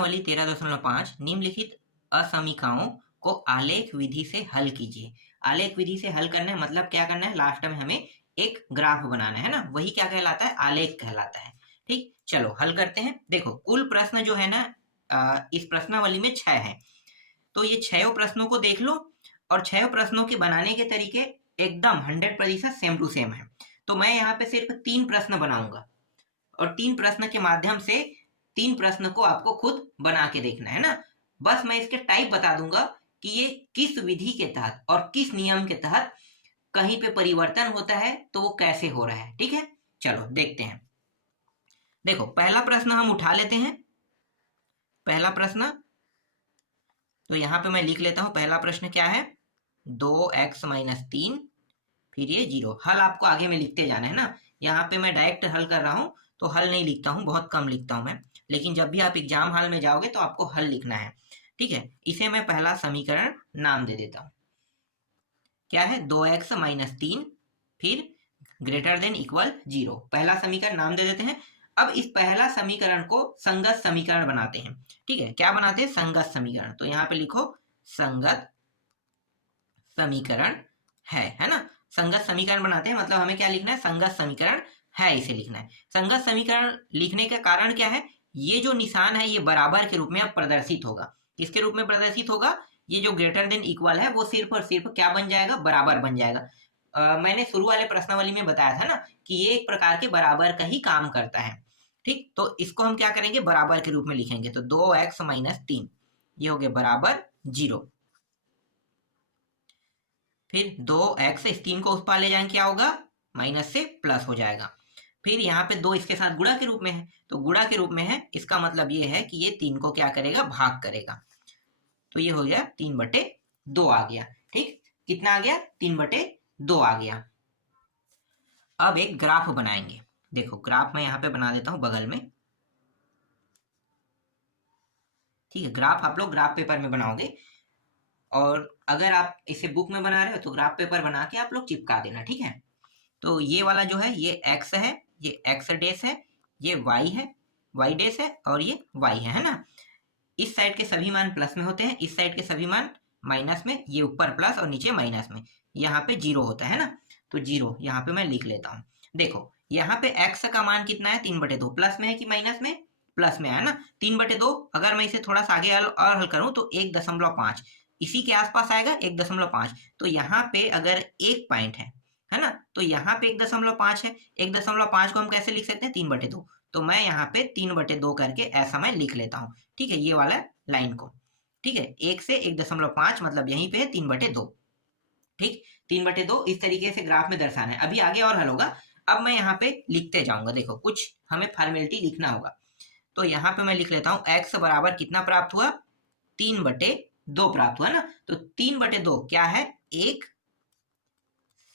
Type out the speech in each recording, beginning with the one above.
प्रश्नावली 13.5 निम्नलिखित असमीकाओं को आलेख विधि से हल कीजिए। आलेख विधि से हल करना है मतलब क्या करना है, लास्ट में हमें एक ग्राफ बनाना है ना, वही क्या कहलाता है, आलेख कहलाता है। ठीक, चलो हल करते हैं। देखो कुल प्रश्न जो है ना इस प्रश्नावली में 6 है, तो ये 6 प्रश्नों को देख लो और 6 प्रश्नों के बनाने के तरीके एकदम 100% सेम टू सेम है। तो मैं यहाँ पे सिर्फ 3 प्रश्न बनाऊंगा और 3 प्रश्न के माध्यम से 3 प्रश्न को आपको खुद बना के देखना है ना। बस मैं इसके टाइप बता दूंगा कि ये किस विधि के तहत और किस नियम के तहत कहीं पे परिवर्तन होता है, तो वो कैसे हो रहा है। ठीक है, चलो देखते हैं। देखो पहला प्रश्न हम उठा लेते हैं। पहला प्रश्न तो यहाँ पे मैं लिख लेता हूं। पहला प्रश्न क्या है, 2x-3 फिर ये 0। हल आपको आगे में लिखते जाना है ना। यहाँ पे मैं डायरेक्ट हल कर रहा हूँ तो हल नहीं लिखता हूँ, बहुत कम लिखता हूँ मैं, लेकिन जब भी आप एग्जाम हॉल में जाओगे तो आपको हल लिखना है। ठीक है, इसे मैं पहला समीकरण नाम दे देता हूँ। क्या है, 2x-3 फिर ग्रेटर देन इक्वल 0। पहला समीकरण नाम दे देते हैं। अब इस पहला समीकरण को संगत समीकरण बनाते हैं। ठीक है, क्या बनाते हैं, संगत समीकरण। तो यहाँ पे लिखो संगत समीकरण है ना। संगत समीकरण बनाते हैं मतलब हमें क्या लिखना है, संगत समीकरण है, इसे लिखना है। संगत समीकरण लिखने का कारण क्या है, ये जो निशान है ये बराबर के रूप में अब प्रदर्शित होगा। किसके रूप में प्रदर्शित होगा, ये जो ग्रेटर देन इक्वल है वो सिर्फ और सिर्फ क्या बन जाएगा, बराबर बन जाएगा। मैंने शुरू वाले प्रश्नावली में बताया था ना कि ये एक प्रकार के बराबर का ही काम करता है। ठीक, तो इसको हम क्या करेंगे, बराबर के रूप में लिखेंगे। तो 2x-3 ये हो गया बराबर 0। फिर 2x, इस 3 को उस पार ले जाएंगे, क्या होगा, माइनस से प्लस हो जाएगा। फिर यहाँ पे 2 इसके साथ गुणा के रूप में है, तो गुणा के रूप में है, इसका मतलब ये है कि ये 3 को क्या करेगा, भाग करेगा। तो ये हो गया 3/2 आ गया। ठीक, कितना आ गया, 3/2 आ गया। अब एक ग्राफ बनाएंगे। देखो ग्राफ मैं यहाँ पे बना देता हूँ बगल में। ठीक है, ग्राफ आप लोग ग्राफ पेपर में बनाओगे, और अगर आप इसे बुक में बना रहे हो तो ग्राफ पेपर बना के आप लोग चिपका देना। ठीक है, तो ये वाला जो है ये x है, ये x डेस है, ये y है, y डेस है, और ये y है ना। इस साइड के सभी मान प्लस में होते हैं, इस साइड के सभी मान माइनस में, ये ऊपर प्लस और नीचे माइनस में, यहाँ पे 0 होता है ना। तो 0 यहाँ पे मैं लिख लेता हूँ। देखो यहाँ पे x का मान कितना है, 3/2। प्लस में है कि माइनस में, प्लस में है ना। 3/2 अगर मैं इसे थोड़ा सा आगे और हल करूँ तो 1.5 इसी के आसपास आएगा, 1.5। तो यहाँ पे अगर एक पॉइंट है ना, तो यहाँ पे 1.5 है। 1.5 को हम कैसे लिख सकते हैं, 3/2। तो मैं यहाँ पे 3/2 करके ऐसा मैं लिख लेता हूँ। ठीक है, ये वाला लाइन को। ठीक है, 1 से 1.5 मतलब यहीं पे है 3/2। ठीक, 3/2 इस तरीके से ग्राफ में दर्शाना है। अभी आगे और हल होगा। अब मैं यहाँ पे लिखते जाऊंगा। देखो कुछ हमें फॉर्मेलिटी लिखना होगा, तो यहाँ पे मैं लिख लेता हूँ x बराबर कितना प्राप्त हुआ, 3/2 प्राप्त हुआ ना। तो 3/2 क्या है, एक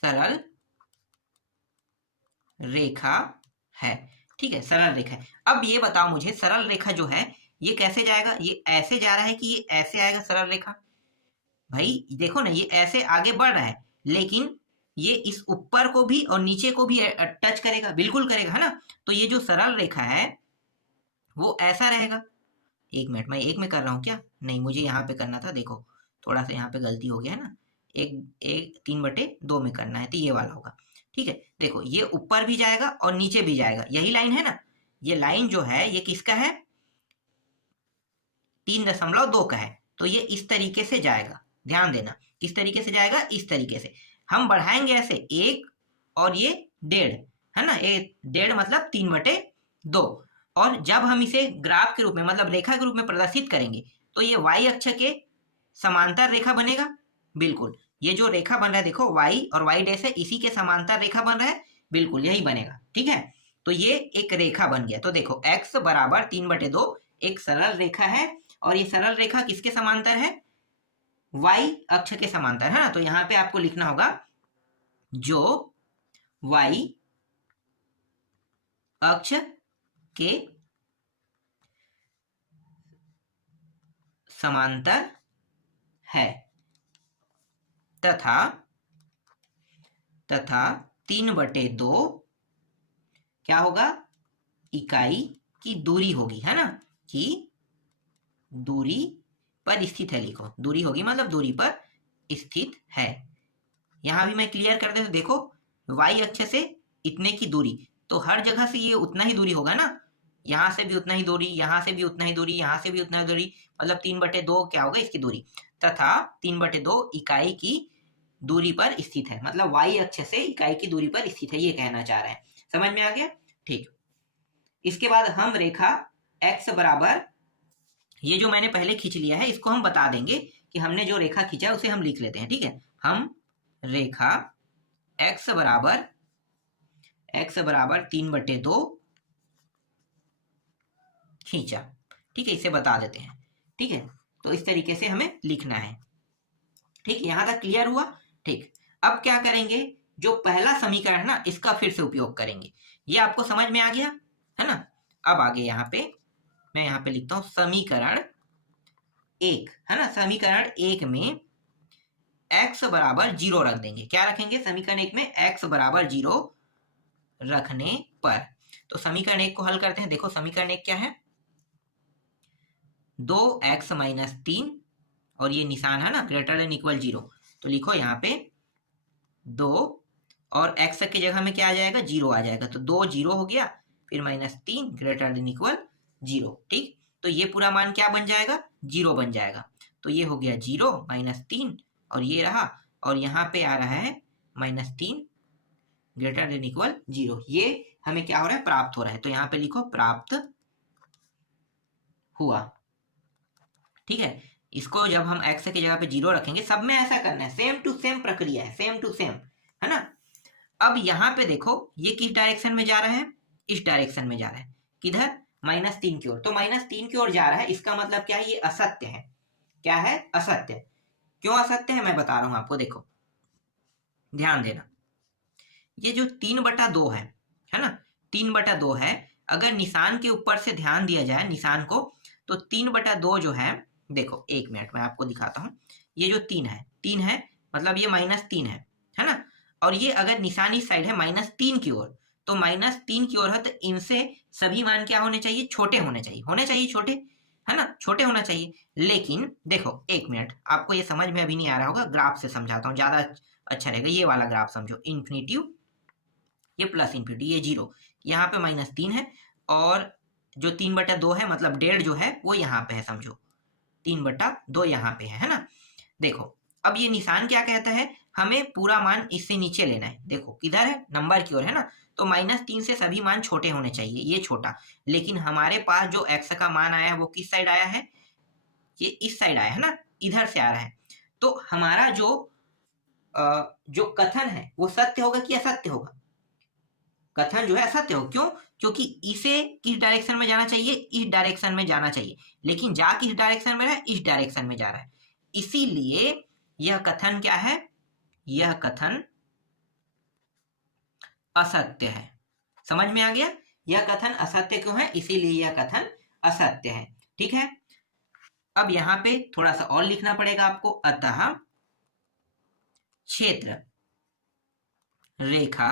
सरल रेखा है। ठीक है, सरल रेखा है। अब ये बताओ मुझे, सरल रेखा जो है ये कैसे जाएगा, ये ऐसे जा रहा है कि ये ऐसे आएगा सरल रेखा। भाई देखो ना, ये ऐसे आगे बढ़ रहा है, लेकिन ये इस ऊपर को भी और नीचे को भी टच करेगा, बिल्कुल करेगा, है ना। तो ये जो सरल रेखा है वो ऐसा रहेगा। एक मिनट, मैं एक में कर रहा हूँ क्या, नहीं मुझे यहाँ पे करना था। देखो थोड़ा सा यहाँ पे गलती हो गया है ना, एक एक 3/2 में करना है, तो ये वाला होगा। ठीक है, देखो ये ऊपर भी जाएगा और नीचे भी जाएगा, यही लाइन है ना। ये लाइन जो है ये किसका है, 3.2 का है। तो ये इस तरीके से जाएगा, ध्यान देना किस तरीके से जाएगा, इस तरीके से। हम बढ़ाएंगे ऐसे 1 और ये 1.5 है ना, 1.5 मतलब 3/2। और जब हम इसे ग्राफ के रूप में मतलब रेखा के रूप में प्रदर्शित करेंगे तो ये y अक्ष के समांतर रेखा बनेगा। बिल्कुल, ये जो रेखा बन रहा है देखो y और y डैश है, इसी के समांतर रेखा बन रहा है, बिल्कुल यही बनेगा। ठीक है, तो ये एक रेखा बन गया। तो देखो x बराबर 3/2 एक सरल रेखा है, और ये सरल रेखा किसके समांतर है, y अक्ष के समांतर है ना। तो यहाँ पे आपको लिखना होगा जो y अक्ष के समांतर है तथा 3/2 क्या होगा, इकाई की दूरी होगी, है ना, कि दूरी पर स्थित है लिखो, दूरी होगी मतलब दूरी पर स्थित है। यहां भी मैं क्लियर कर दे तो देखो y अक्ष से इतने की दूरी, तो हर जगह से ये उतना ही दूरी होगा ना, यहां से भी उतना ही दूरी, यहां से भी उतना ही दूरी, यहां से भी उतना ही दूरी, मतलब 3/2 क्या होगा इसकी दूरी, तथा 3/2 इकाई की दूरी पर स्थित है, मतलब y अक्ष से इकाई की दूरी पर स्थित है, ये कहना चाह रहे हैं। समझ में आ गया? ठीक। इसके बाद हम रेखा x बराबर, ये जो मैंने पहले खींच लिया है इसको हम बता देंगे कि हमने जो रेखा खींचा है उसे हम लिख लेते हैं, ठीक है। हम रेखा x बराबर 3/2 खींचा, ठीक है, इसे बता देते हैं, ठीक है। तो इस तरीके से हमें लिखना है, ठीक, यहां तक क्लियर हुआ? ठीक, अब क्या करेंगे, जो पहला समीकरण ना इसका फिर से उपयोग करेंगे, ये आपको समझ में आ गया है ना। अब आगे यहाँ पे मैं यहाँ पे लिखता हूं समीकरण 1, है ना। समीकरण 1 में x बराबर 0 रख देंगे। क्या रखेंगे? समीकरण 1 में x बराबर 0 रखने पर, तो समीकरण 1 को हल करते हैं। देखो समीकरण 1 क्या है, 2x - 3 और ये निशान है ना ग्रेटर देन इक्वल 0, तो लिखो यहाँ पे 2 और x की जगह में क्या आ जाएगा, 0 आ जाएगा, तो 2 0 हो गया, फिर -3 ग्रेटर देन इक्वल 0, ठीक। तो ये पूरा मान क्या बन जाएगा, 0 बन जाएगा, तो ये हो गया 0 -3 और ये रहा, और यहाँ पे आ रहा है -3 ग्रेटर देन इक्वल 0, ये हमें क्या हो रहा है, प्राप्त हो रहा है, तो यहाँ पे लिखो प्राप्त हुआ, ठीक है। इसको जब हम x की जगह पे 0 रखेंगे, सब में ऐसा करना है, सेम टू सेम प्रक्रिया है, सेम टू सेम, है ना। अब यहाँ पे देखो ये किस डायरेक्शन में जा रहा है, इस डायरेक्शन में जा रहा है, किधर, -3 की ओर, तो -3 की ओर जा रहा है, इसका मतलब क्या है, ये असत्य है। क्या है, असत्य। क्यों असत्य है मैं बता रहा हूं आपको, देखो ध्यान देना, ये जो 3/2 है ना, 3/2 है, अगर निशान के ऊपर से ध्यान दिया जाए निशान को, तो 3/2 जो है, देखो 1 मिनट मैं आपको दिखाता हूं, ये जो 3 है मतलब ये -3 है ना, और ये अगर निशान इस साइड है -3 की ओर, तो -3 की ओर है, तो इनसे सभी मान क्या होने चाहिए, छोटे होने चाहिए छोटे, है ना, छोटे होना चाहिए। लेकिन देखो 1 मिनट, आपको ये समझ में अभी नहीं आ रहा होगा, ग्राफ से समझाता हूँ, ज्यादा अच्छा रहेगा, ये वाला ग्राफ समझो, इन्फिनिटिव, ये प्लस इन्फिनिटी, ये 0, यहाँ पे -3 है, और जो 3/2 है मतलब 1.5 जो है वो यहाँ पे है, समझो 3/2 यहाँ पे है ना। देखो अब ये निशान क्या कहता है, हमें पूरा मान इससे नीचे लेना है, देखो किधर है, नंबर की ओर है ना, तो -3 से सभी मान छोटे होने चाहिए, ये छोटा, लेकिन हमारे पास जो x का मान आया है वो किस साइड आया है, ये इस साइड आया है ना, इधर से आ रहा है, तो हमारा जो कथन है वो सत्य होगा कि असत्य होगा, कथन जो है असत्य हो, क्यों, क्योंकि इसे किस डायरेक्शन में जाना चाहिए, इस डायरेक्शन में जाना चाहिए, लेकिन जा किस डायरेक्शन में रहा है, इस डायरेक्शन में जा रहा है, इसीलिए यह कथन क्या है, यह कथन असत्य है। समझ में आ गया, यह कथन असत्य क्यों है, इसीलिए यह कथन असत्य है, ठीक है। अब यहां पे थोड़ा सा और लिखना पड़ेगा आपको, अतः क्षेत्र रेखा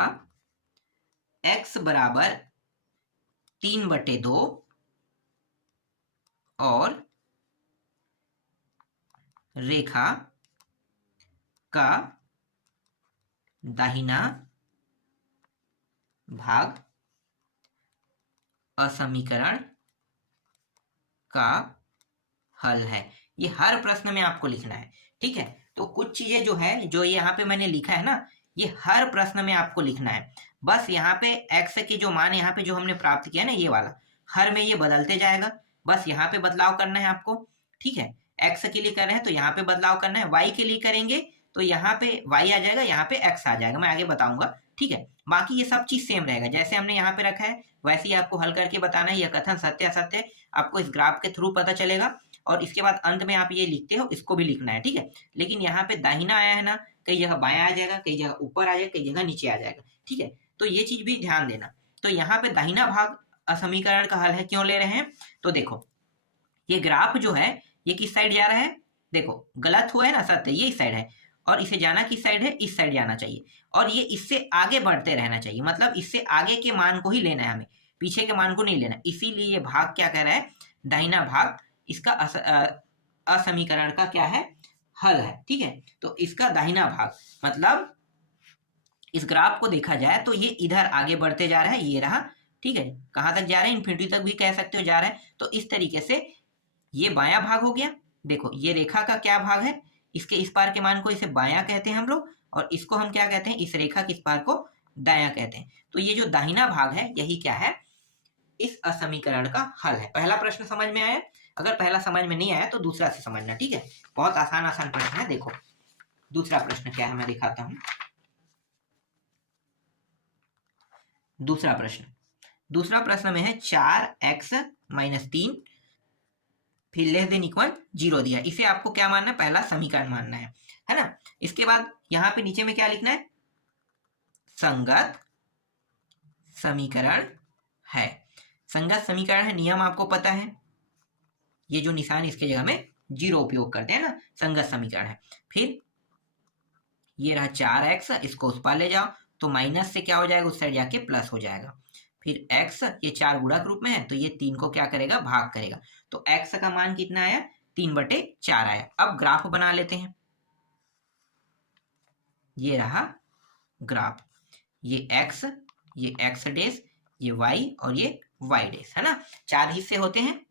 x बराबर 3/2 और रेखा का दाहिना भाग असमीकरण का हल है। ये हर प्रश्न में आपको लिखना है, ठीक है। तो कुछ चीजें जो है, जो यहाँ पे मैंने लिखा है ना, ये हर प्रश्न में आपको लिखना है, बस यहाँ पे x की जो मान यहाँ पे जो हमने प्राप्त किया ना, ये वाला हर में ये बदलते जाएगा, बस यहाँ पे बदलाव करना है आपको, ठीक है। x के लिए कर रहे हैं तो यहाँ पे बदलाव करना है, y के लिए करेंगे तो यहाँ पे y आ जाएगा, यहाँ पे x आ जाएगा, मैं आगे बताऊंगा, ठीक है। बाकी ये सब चीज सेम रहेगा, जैसे हमने यहाँ पे रखा है वैसे ही आपको हल करके बताना है, यह कथन सत्य असत्य आपको इस ग्राफ के थ्रू पता चलेगा, और इसके बाद अंत में आप ये लिखते हो, इसको भी लिखना है, ठीक है। लेकिन यहाँ पे दाहिना आया है ना, कई जगह बायां आ जाएगा, कई जगह ऊपर आ जाएगा, कई जगह नीचे आ जाएगा, ठीक है, तो ये चीज भी ध्यान देना। तो यहाँ पे दाहिना भाग असमीकरण का हल है, क्यों ले रहे हैं, तो देखो ये ग्राफ जो है ये किस साइड जा रहा है, देखो गलत हुआ है ना, सत्य ये इस साइड है, और इसे जाना किस साइड है, इस साइड जाना चाहिए, और ये इससे आगे बढ़ते रहना चाहिए, मतलब इससे आगे के मान को ही लेना है हमें, पीछे के मान को नहीं लेना, इसीलिए ये भाग क्या कह रहा है, दाहिना भाग इसका असमीकरण का क्या है, हल है। ठीक है, तो इसका दाहिना भाग मतलब इस ग्राफ को देखा जाए तो ये इधर आगे बढ़ते जा रहा है, ये रहा। ठीक है, कहां तक जा रहे हैं, इन्फिनिटी तक भी कह सकते हो जा रहा है। तो इस तरीके से ये बायां भाग हो गया। देखो ये रेखा का क्या भाग है, इसके इस पार के मान को इसे बायां कहते हैं हम लोग, और इसको हम क्या कहते हैं, इस रेखा के इस पार को दायां कहते हैं। तो ये जो दाहिना भाग है यही क्या है, इस असमीकरण का हल है। पहला प्रश्न समझ में आया? अगर पहला समझ में नहीं आया तो दूसरा से समझना। ठीक है, बहुत आसान आसान प्रश्न है। देखो दूसरा प्रश्न क्या है, मैं दिखाता हूं। दूसरा प्रश्न में है 4x - 3 फिर लेस देन इक्वल 0 दिया। इसे आपको क्या मानना है, पहला समीकरण मानना है ना। इसके बाद यहां पे नीचे में क्या लिखना है, संगत समीकरण है। संगत समीकरण है, नियम आपको पता है, ये जो निशान इसके जगह में 0 उपयोग करते हैं ना, संगत समीकरण है। फिर ये रहा 4x, इसको उस पार ले जाओ तो माइनस से क्या हो जाएगा, उस साइड जाके प्लस हो जाएगा। फिर x, ये 4 गुणक रूप में है तो ये 3 को क्या करेगा, भाग करेगा। तो x का मान कितना आया, 3/4 आया। अब ग्राफ बना लेते हैं। ये रहा ग्राफ, ये x, ये x डेश, ये y और ये y डेश, है ना। 4 हिस्से होते हैं।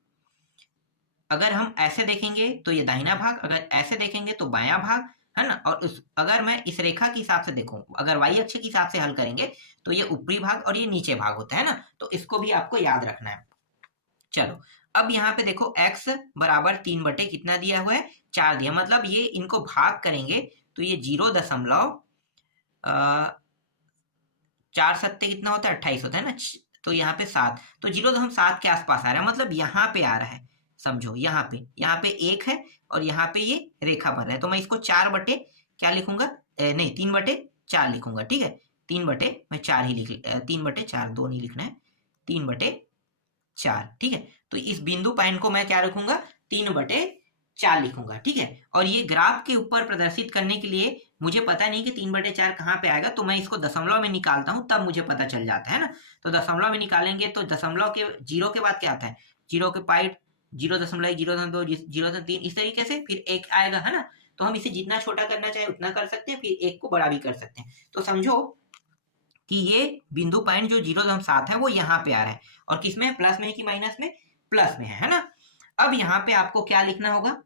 अगर हम ऐसे देखेंगे तो ये दाहिना भाग, अगर ऐसे देखेंगे तो बायां भाग, है ना। और अगर मैं इस रेखा के हिसाब से देखूं, अगर y अक्ष के हिसाब से हल करेंगे तो ये ऊपरी भाग और ये नीचे भाग होता है ना। तो इसको भी आपको याद रखना है। चलो अब यहाँ पे देखो x बराबर 3 कितना दिया हुआ है, 4 दिया। मतलब ये इनको भाग करेंगे तो ये 0.4 सत्ते कितना होता है, 28 होता है ना। तो यहाँ पे 7, तो 0.7 के आसपास आ रहा है, मतलब यहाँ पे आ रहा है। समझो यहाँ पे 1 है और यहाँ पे ये रेखा बन रहा है। तो मैं इसको 4 बटे क्या लिखूंगा, नहीं 3/4 लिखूंगा। ठीक है, 3/4 ही लिख, 3/4, 2 नहीं लिखना है, 3/4। ठीक है, तो इस बिंदु पॉइंट को मैं क्या रखूंगा, 3/4 लिखूंगा। ठीक है, और ये ग्राफ के ऊपर प्रदर्शित करने के लिए मुझे पता नहीं कि 3/4 कहाँ पे आएगा, तो मैं इसको दशमलव में निकालता हूं, तब मुझे पता चल जाता है ना। तो दशमलव में निकालेंगे तो दशमलव के 0 के बाद क्या आता है, 0 के पाइट 0.1, 0.2, 0.3, इस तरीके से फिर 1 आएगा, है ना। तो हम इसे जितना छोटा करना चाहे उतना कर सकते हैं, फिर 1 को बड़ा भी कर सकते हैं। तो समझो कि ये बिंदु पॉइंट जो 0.7 है वो यहाँ पे आ रहा है, और किसमें है, प्लस में है कि माइनस में, प्लस में है ना। अब यहाँ पे आपको क्या लिखना होगा,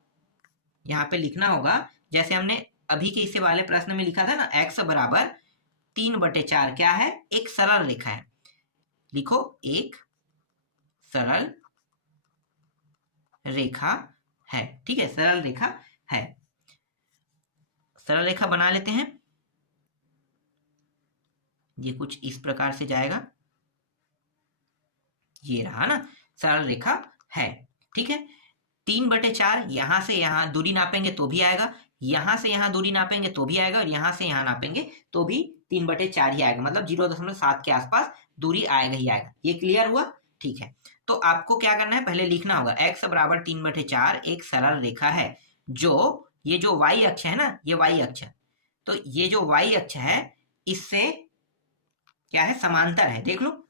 यहाँ पे लिखना होगा जैसे हमने अभी के इसे वाले प्रश्न में लिखा था ना, x बराबर 3/4 क्या है, एक सरल रेखा है। लिखो एक सरल रेखा है। ठीक है, सरल रेखा है। सरल रेखा बना लेते हैं। ये कुछ इस प्रकार से जाएगा, ये रहा ना, सरल रेखा है। ठीक है, 3/4, यहां से यहां दूरी नापेंगे तो भी आएगा, यहां से यहां दूरी नापेंगे तो भी आएगा, और यहां से यहां नापेंगे तो भी 3/4 ही आएगा। मतलब 0.7 के आसपास दूरी आएगा ही आएगा। ये क्लियर हुआ? ठीक है, तो आपको क्या करना है, पहले लिखना होगा x बराबर 3/4 एक सरल रेखा है, जो ये जो y अक्ष है ना, ये y अक्ष, तो ये जो y अक्ष है इससे क्या है, समांतर है। देख लो,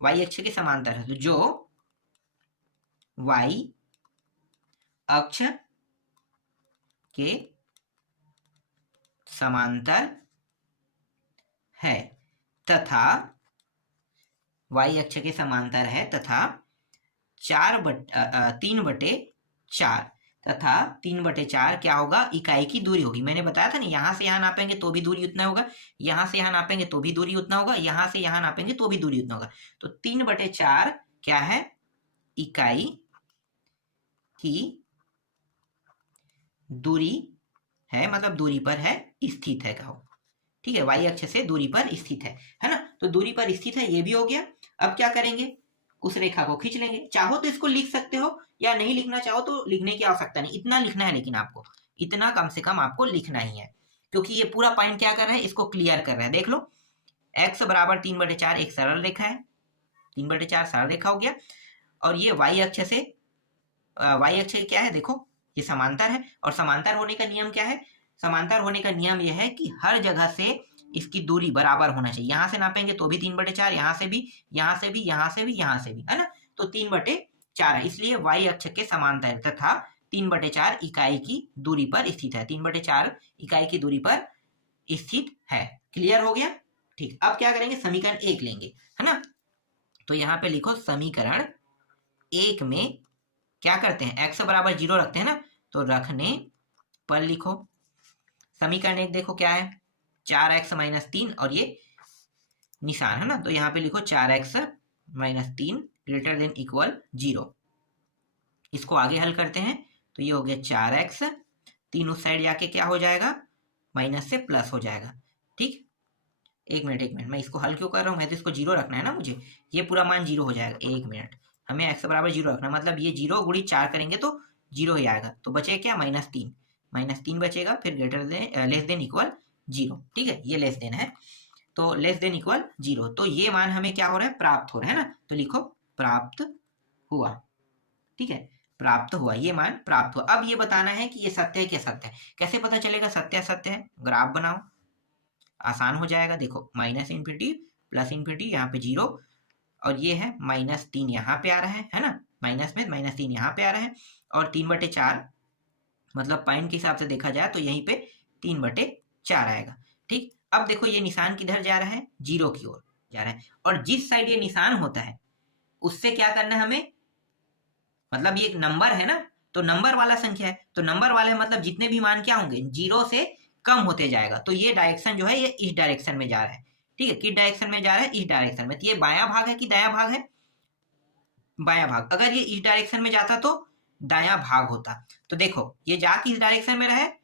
y अक्ष के समांतर है। तो जो y अक्ष के समांतर है तथा y अक्ष के समांतर है तथा 3/4 तथा 3/4 क्या होगा, इकाई की दूरी होगी। मैंने बताया था ना, यहां से यहां नापेंगे तो भी दूरी उतना होगा, यहां से यहां नापेंगे तो भी दूरी उतना होगा, यहां से यहां नापेंगे तो भी दूरी उतना होगा। तो 3/4 क्या है, इकाई की दूरी है, मतलब दूरी पर है, स्थित है कहो। ठीक है, y अक्ष से दूरी पर स्थित है ना। तो दूरी पर स्थित है, ये भी हो गया। अब क्या करेंगे, उस रेखा को खींच लेंगे। चाहो तो इसको लिख सकते हो, या नहीं लिखना चाहो तो लिखने की आवश्यकता नहीं, इतना लिखना है, लेकिन आपको इतना कम से कम आपको लिखना ही है, क्योंकि ये पूरा पॉइंट क्या कर रहा है, इसको क्लियर कर रहा है। देख लो, x बराबर 3/4 एक सरल रेखा है, 3/4 सरल रेखा हो गया, और ये y अक्ष से y अक्ष क्या है, देखो ये समांतर है, और समांतर होने का नियम क्या है, समांतर होने का नियम यह है कि हर जगह से इसकी दूरी बराबर होना चाहिए। यहां से नापेंगे तो भी 3/4, यहां से भी, यहां से भी, यहां से भी, यहां से भी, है ना। तो 3/4 4 है, इसलिए y अक्ष के समांतर तथा 3/4 इकाई की दूरी पर स्थित है। 3/4 इकाई की दूरी पर स्थित है। क्लियर हो गया? ठीक, अब क्या करेंगे, समीकरण 1 लेंगे, है ना। तो यहाँ पे लिखो समीकरण 1 में क्या करते हैं, x बराबर 0 रखते हैं ना, तो रखने पर लिखो समीकरण 1 देखो क्या है, 4x - 3 और ये निशान है ना, तो यहाँ पे लिखो 4x - 3 ग्रेटर देन इक्वल 0। इसको आगे हल करते हैं तो ये हो गया 4x, 3 उस साइड जाके क्या हो जाएगा, माइनस से प्लस हो जाएगा। ठीक, एक मिनट मैं इसको हल क्यों कर रहा हूँ, मैं तो इसको 0 रखना है ना मुझे, ये पूरा मान 0 हो जाएगा। एक मिनट, हमें x बराबर 0 रखना, मतलब ये 0 गुड़ी 4 करेंगे तो 0 ही आएगा, तो बचेगा क्या, -3 बचेगा, फिर greater than less than equal 0। ठीक है, ये लेस देन है, तो लेस देन इक्वल 0, तो ये मान हमें क्या हो रहा है, प्राप्त हो रहा है ना, तो लिखो प्राप्त हुआ। ठीक है, प्राप्त हुआ, ये मान प्राप्त हुआ। अब ये बताना है कि ये सत्य है कि असत्य है। कैसे पता चलेगा सत्य असत्य है, ग्राफ बनाओ, आसान हो जाएगा। देखो -∞ +∞, यहाँ पे 0 और ये है -3 यहाँ पे आ रहा है ना, माइनस में -3 यहाँ पे आ रहा है, और 3/4 मतलब पॉइंट के हिसाब से देखा जाए तो यहीं पे 3/4 आएगा। ठीक, अब देखो ये निशान किधर जा रहा है, 0 की ओर जा रहा है, और जिस साइड ये निशान होता है उससे क्या करना है हमें, मतलब ये एक नंबर है ना, तो नंबर वाला संख्या है, तो नंबर वाले मतलब जितने भी मान क्या होंगे, 0 से कम होते जाएगा, तो ये डायरेक्शन जो है ये इस डायरेक्शन में जा रहा है। ठीक है, किस डायरेक्शन में जा रहा है, इस डायरेक्शन में, तो ये बायां भाग है कि दायां भाग है, बायां भाग। अगर ये इस डायरेक्शन में जाता तो दायां भाग होता। तो देखो ये जा किस डायरेक्शन में रहा है,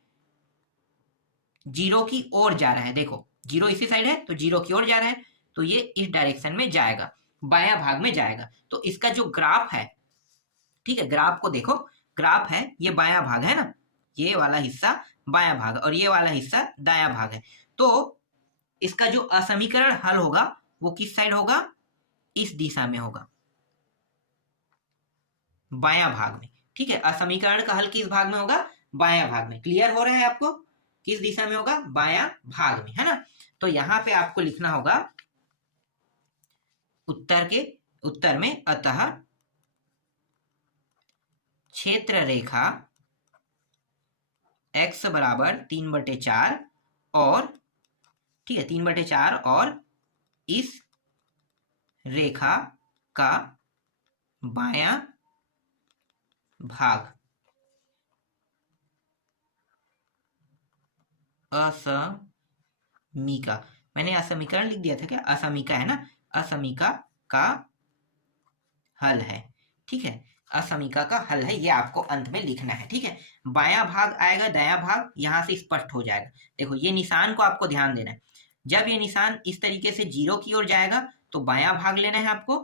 0 की ओर जा रहा है, देखो 0 इसी साइड है तो 0 की ओर जा रहा है, तो ये इस डायरेक्शन में जाएगा, बायां भाग में जाएगा। तो इसका जो ग्राफ है, ठीक है, ग्राफ को देखो, ग्राफ है ये बायां भाग है ना, ये वाला हिस्सा बायां भाग और ये वाला हिस्सा दायां भाग है, तो इसका जो असमीकरण हल होगा वो किस साइड होगा, इस दिशा में होगा, बायां भाग में। ठीक है, असमीकरण का हल किस भाग में होगा, बायां भाग में। क्लियर हो रहा है आपको, किस दिशा में होगा, बायां भाग में, है ना। तो यहां पे आपको लिखना होगा उत्तर में, अतः क्षेत्र रेखा x बराबर 3/4 और, ठीक है, 3/4 और इस रेखा का बायां भाग असमीका, मैंने असमीकरण लिख दिया था क्या, असमीका है ना, असमीका का हल है। ठीक है, असमीका का हल है, ये आपको अंत में लिखना है। ठीक है, बायां भाग आएगा, दायां भाग यहां से स्पष्ट हो जाएगा। देखो ये निशान को आपको ध्यान देना है, जब ये निशान इस तरीके से 0 की ओर जाएगा तो बायां भाग लेना है आपको,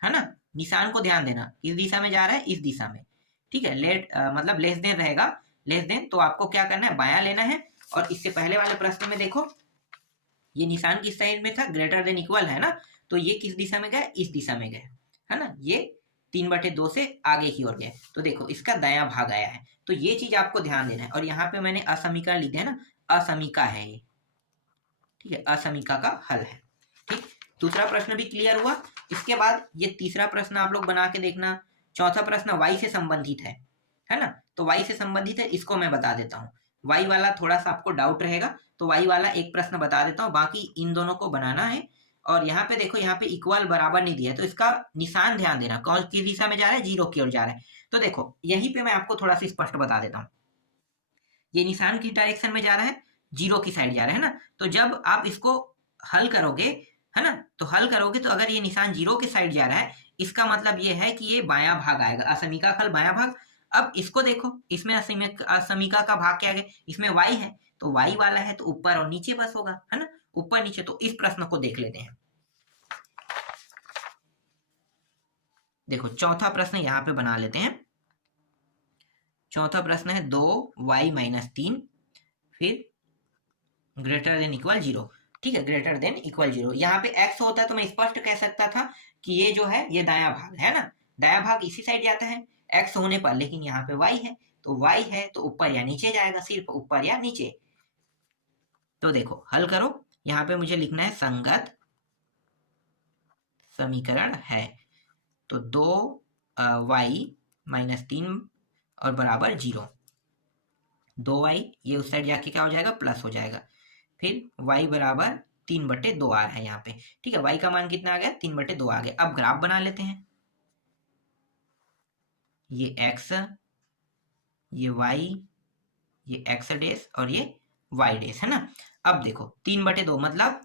है ना। निशान को ध्यान देना, इस दिशा में जा रहा है, इस दिशा में। ठीक है, मतलब लेस देन रहेगा, लेस देन, तो आपको क्या करना है, बायां लेना है। और इससे पहले वाले प्रश्न में देखो ये निशान किस साइड में था, ग्रेटर देन इक्वल है ना, तो ये किस दिशा में गया, इस दिशा में गया, है ना, ये 3/2 से आगे की ओर गया, तो देखो इसका दायां भाग आया है, तो ये चीज आपको ध्यान देना है। और यहाँ पे मैंने असमीकरण लिख दिया ना, असमीका है ये, ठीक है, असमीका का हल है। ठीक, दूसरा प्रश्न भी क्लियर हुआ। इसके बाद ये तीसरा प्रश्न आप लोग बना के देखना। चौथा प्रश्न y से संबंधित है ना, तो y से संबंधित है, इसको मैं बता देता हूँ। y वाला थोड़ा सा आपको डाउट रहेगा, तो y वाला एक प्रश्न बता देता हूँ, बाकी इन दोनों को बनाना है। और यहाँ पे देखो, यहाँ पे इक्वल बराबर नहीं दिया है, तो इसका निशान ध्यान देना, कौन किस दिशा में जा रहा है, 0 की ओर जा रहा है। तो देखो यहीं पे मैं आपको थोड़ा सा स्पष्ट बता देता हूँ, ये निशान किस डायरेक्शन में जा रहा है, 0 की साइड जा रहा है ना। तो जब आप इसको हल करोगे, है ना, तो हल करोगे तो अगर ये निशान 0 की साइड जा रहा है, इसका मतलब ये है कि ये बायां भाग आएगा, असमीका का हल बायां भाग। अब इसको देखो, इसमें असमीका का भाग क्या है, इसमें y है, तो y वाला है तो ऊपर और नीचे बस होगा, है ना, ऊपर नीचे। तो इस प्रश्न को देख लेते हैं। देखो चौथा प्रश्न यहाँ पे बना लेते हैं। चौथा प्रश्न है 2y - 3 फिर ग्रेटर देन इक्वल 0। ठीक है, ग्रेटर देन इक्वल 0। यहाँ पे x होता तो मैं स्पष्ट कह सकता था कि ये जो है ये दायां भाग है ना, दायां भाग इसी साइड जाता है x होने पर, लेकिन यहाँ पे y है, तो y है तो ऊपर या नीचे जाएगा, सिर्फ ऊपर या नीचे। तो देखो हल करो, यहाँ पे मुझे लिखना है संगत समीकरण है, तो 2 y -3 और बराबर 0। 2y ये उस साइड जाके क्या हो जाएगा, प्लस हो जाएगा। फिर y बराबर 3/2 आ रहा है यहाँ पे, ठीक है। y का मान कितना आ गया, 3/2 आ गया। अब ग्राफ बना लेते हैं। ये x, ये y, ये x डैश और ये y डैश, है ना। अब देखो 3/2 मतलब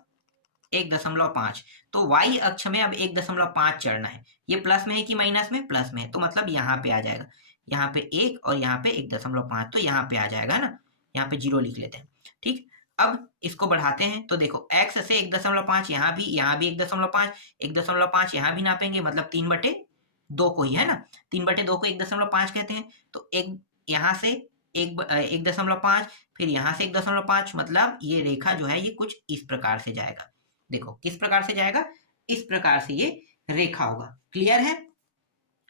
1.5, तो y अक्ष में अब 1.5 चढ़ना है। ये प्लस में है कि माइनस में, प्लस में है, तो मतलब यहाँ पे आ जाएगा, यहाँ पे 1 और यहाँ पे 1.5, तो यहाँ पे आ जाएगा ना। यहाँ पे 0 लिख लेते हैं, ठीक। अब इसको बढ़ाते हैं तो देखो x से 1.5, यहाँ भी 1.5, 1.5 यहाँ भी नापेंगे, मतलब 3/2 को ही, है ना। 3/2 को 1.5 कहते हैं, तो एक यहाँ से 1.5, फिर यहाँ से 1.5, मतलब ये रेखा जो है ये कुछ इस प्रकार से जाएगा। देखो किस प्रकार से जाएगा, इस प्रकार से ये रेखा होगा। क्लियर है,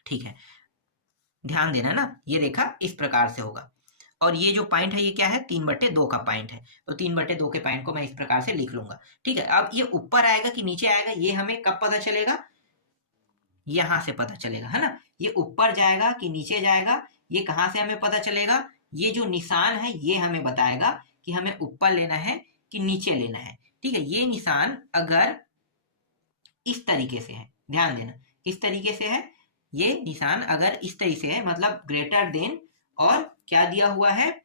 ठीक है, ध्यान देना ना, ये रेखा इस प्रकार से होगा। और ये जो पॉइंट है ये क्या है, 3/2 का पॉइंट है, तो 3/2 के पॉइंट को मैं इस प्रकार से लिख लूंगा, ठीक है। अब ये ऊपर आएगा कि नीचे आएगा, ये हमें कब पता चलेगा, यहां से पता चलेगा, है ना। ये ऊपर जाएगा कि नीचे जाएगा, ये कहां से हमें पता चलेगा, ये जो निशान है ये हमें बताएगा कि हमें ऊपर लेना है कि नीचे लेना है, ठीक है। ये निशान अगर इस तरीके से है, ध्यान देना किस तरीके से है, ये निशान अगर इस तरीके से है, मतलब ग्रेटर देन और क्या दिया हुआ है,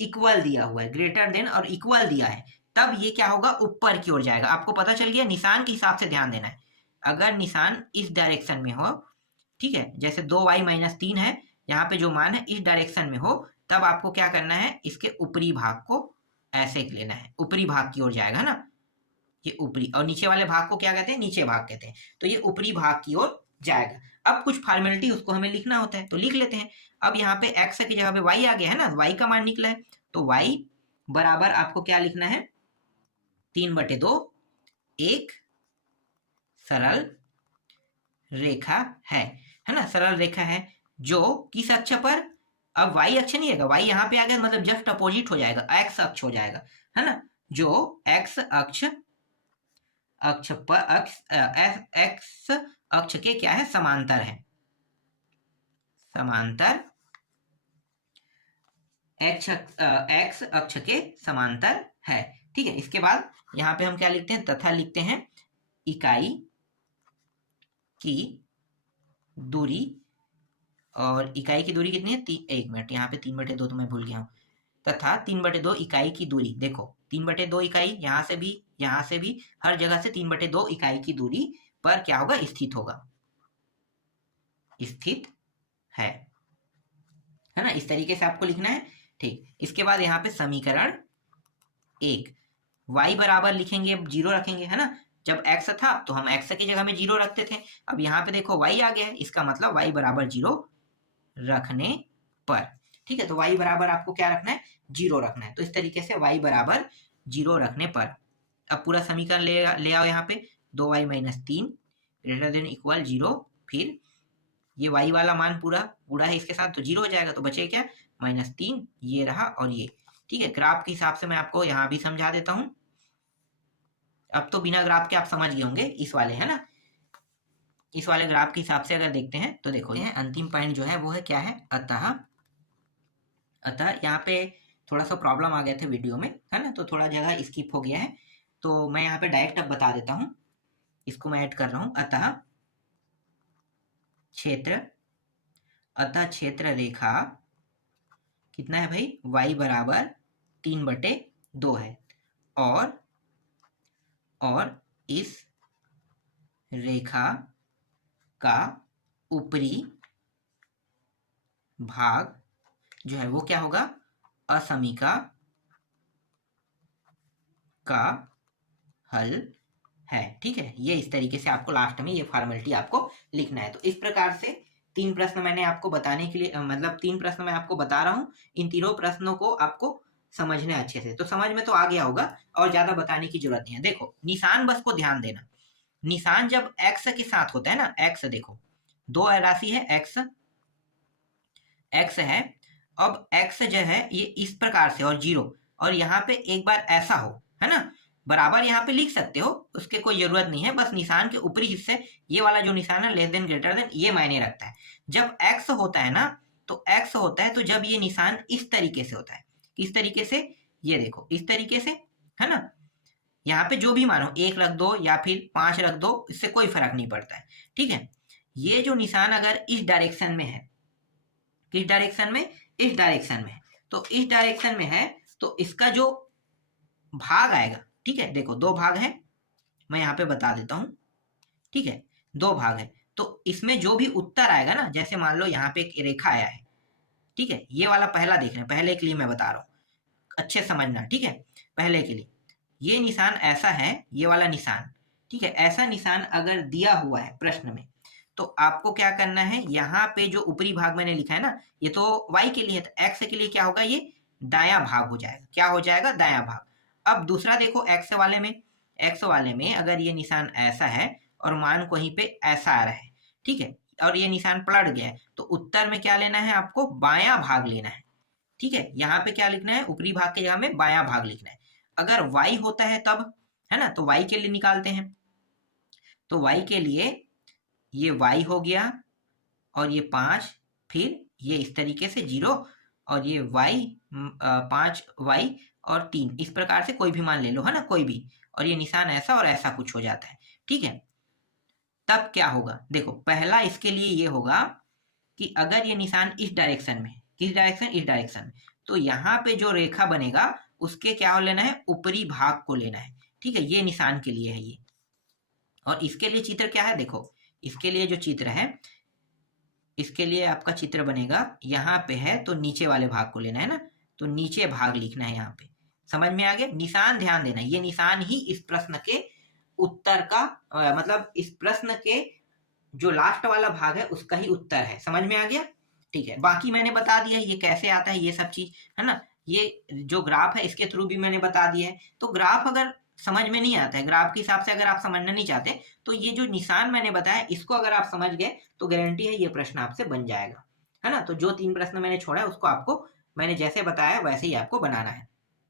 इक्वल दिया हुआ है, ग्रेटर देन और इक्वल दिया है, तब ये क्या होगा, ऊपर की ओर जाएगा। आपको पता चल गया, निशान के हिसाब से ध्यान देना है। अगर निशान इस डायरेक्शन में हो, ठीक है, जैसे 2y - 3 है, यहाँ पे जो मान है इस डायरेक्शन में हो, तब आपको क्या करना है, इसके ऊपरी भाग को ऐसे लेना है, ऊपरी भाग की ओर जाएगा ना, ये ऊपरी, और नीचे वाले भाग को क्या कहते हैं, नीचे भाग कहते हैं, तो ये ऊपरी भाग की ओर जाएगा। अब कुछ फॉर्मेलिटी उसको हमें लिखना होता है, तो लिख लेते हैं। अब यहाँ पे x की जगह पे y आ गया है ना, y का मान निकला है, तो y बराबर आपको क्या लिखना है, 3/2 एक सरल रेखा है ना, सरल रेखा है जो किस अक्ष पर, अब y अक्ष नहीं आएगा, y यहाँ पे आ गया, मतलब जस्ट अपोजिट हो जाएगा, x अक्ष हो जाएगा, है ना, जो x अक्ष पर x अक्ष के क्या है, समांतर है, समांतर x अक्ष के समांतर है, ठीक है। इसके बाद यहाँ पे हम क्या लिखते हैं, तथा लिखते हैं इकाई की दूरी, और इकाई की दूरी कितनी है, 1 मिनट, यहाँ पे 3/2 तो मैं भूल गया हूँ, तथा 3/2 इकाई की दूरी, देखो 3/2 इकाई, यहाँ से भी हर जगह से 3/2 इकाई की दूरी पर क्या होगा, स्थित होगा, स्थित है ना। इस तरीके से आपको लिखना है, ठीक। इसके बाद यहाँ पे समीकरण 1, y बराबर लिखेंगे, 0 रखेंगे, है ना। जब x था तो हम x की जगह में 0 रखते थे, अब यहाँ पे देखो y आ गया है, इसका मतलब y बराबर 0 रखने पर, ठीक है। तो y बराबर आपको क्या रखना है, 0 रखना है, तो इस तरीके से y बराबर 0 रखने पर, अब पूरा समीकरण ले आओ यहाँ पे, 2y - 3 ग्रेटर देन इक्वल 0, फिर ये y वाला मान पूरा है इसके साथ, तो 0 हो जाएगा, तो बचे क्या, -3, ये रहा और ये, ठीक है। ग्राफ के हिसाब से मैं आपको यहाँ भी समझा देता हूँ, अब तो बिना ग्राफ के आप समझ गए होंगे इस वाले, है ना। इस वाले ग्राफ के हिसाब से अगर देखते हैं तो देखो ये अंतिम पॉइंट जो है वो है क्या है, अतः यहाँ पे थोड़ा सा प्रॉब्लम आ गया था वीडियो में, है ना, तो थोड़ा जगह स्किप हो गया है, तो मैं यहाँ पे डायरेक्ट अब बता देता हूँ, इसको मैं ऐड कर रहा हूँ। अतः क्षेत्र रेखा कितना है भाई, y बराबर 3/2 है, और इस रेखा का ऊपरी भाग जो है वो क्या होगा, असमीका का हल है, ठीक है। ये इस तरीके से आपको लास्ट में ये फॉर्मेलिटी आपको लिखना है। तो इस प्रकार से 3 प्रश्न मैंने आपको बताने के लिए, मतलब 3 प्रश्न मैं आपको बता रहा हूँ, इन तीनों प्रश्नों को आपको समझना अच्छे से, तो समझ में तो आ गया होगा और ज्यादा बताने की जरूरत नहीं है। देखो निशान बस को ध्यान देना, निशान जब x के साथ होता है ना, x देखो 2 राशि है, x है, अब x जो है ये इस प्रकार से और 0, और यहाँ पे एक बार ऐसा हो, है ना, बराबर यहाँ पे लिख सकते हो, उसके कोई जरूरत नहीं है, बस निशान के ऊपरी हिस्से ये वाला जो निशान है लेस देन ग्रेटर देन ये मायने रखता है। जब एक्स होता है ना, तो एक्स होता है तो जब ये निशान इस तरीके से होता है, किस तरीके से, ये देखो इस तरीके से, है ना। यहाँ पे जो भी मानो 1 रख दो या फिर 5 रख दो, इससे कोई फर्क नहीं पड़ता है, ठीक है। ये जो निशान अगर इस डायरेक्शन में है, किस डायरेक्शन में, इस डायरेक्शन में, तो इस डायरेक्शन में है तो इसका जो भाग आएगा, ठीक है, देखो 2 भाग है, मैं यहाँ पे बता देता हूँ, ठीक है, 2 भाग है, तो इसमें जो भी उत्तर आएगा ना, जैसे मान लो यहाँ पे एक रेखा आया है, ठीक है, ये वाला पहला देख रहे हैं, पहले के लिए मैं बता रहा हूँ, अच्छे समझना, ठीक है। पहले के लिए ये निशान ऐसा है, ये वाला निशान, ठीक है, ऐसा निशान अगर दिया हुआ है प्रश्न में, तो आपको क्या करना है, यहाँ पे जो ऊपरी भाग मैंने लिखा है ना, ये तो y के लिए है, तो x के लिए क्या होगा, ये दायां भाग हो जाएगा, क्या हो जाएगा, दायां भाग। अब दूसरा देखो x वाले में अगर ये निशान ऐसा है और मान कहीं पे ऐसा आ रहा है, ठीक है, और ये निशान पलट गया है, तो उत्तर में क्या लेना है, आपको बायां भाग लेना है, ठीक है। यहाँ पे क्या लिखना है, ऊपरी भाग के जगह में बायां भाग लिखना है। अगर y होता है तब, है ना, तो y के लिए निकालते हैं, तो y के लिए ये y हो गया और ये 5, फिर ये इस तरीके से 0 और ये y 5y और 3, इस प्रकार से कोई भी मान ले लो, है ना, कोई भी, और ये निशान ऐसा और ऐसा कुछ हो जाता है, ठीक है। तब क्या होगा, देखो पहला इसके लिए ये होगा कि अगर ये निशान इस डायरेक्शन में, किस डायरेक्शन, इस डायरेक्शन में, तो यहाँ पे जो रेखा बनेगा उसके क्या लेना है, ऊपरी भाग को लेना है, ठीक है, ये निशान के लिए है ये। और इसके लिए चित्र क्या है, देखो इसके लिए जो चित्र है, इसके लिए आपका चित्र बनेगा, यहाँ पे है तो नीचे वाले भाग को लेना है ना, तो नीचे भाग लिखना है यहाँ पे, समझ में आ गया। निशान ध्यान देना, ये निशान ही इस प्रश्न के उत्तर का मतलब इस प्रश्न के जो लास्ट वाला भाग है उसका ही उत्तर है, समझ में आ गया, ठीक है। बाकी मैंने बता दिया ये कैसे आता है, ये सब चीज, है ना, ये जो ग्राफ है इसके थ्रू भी मैंने बता दिया है। तो ग्राफ अगर समझ में नहीं आता है, ग्राफ के हिसाब से अगर आप समझना नहीं चाहते, तो ये जो निशान मैंने बताया इसको अगर आप समझ गए तो गारंटी है ये प्रश्न आपसे बन जाएगा, है ना। तो जो 3 प्रश्न मैंने छोड़ा है उसको आपको मैंने जैसे बताया वैसे ही आपको बनाना है।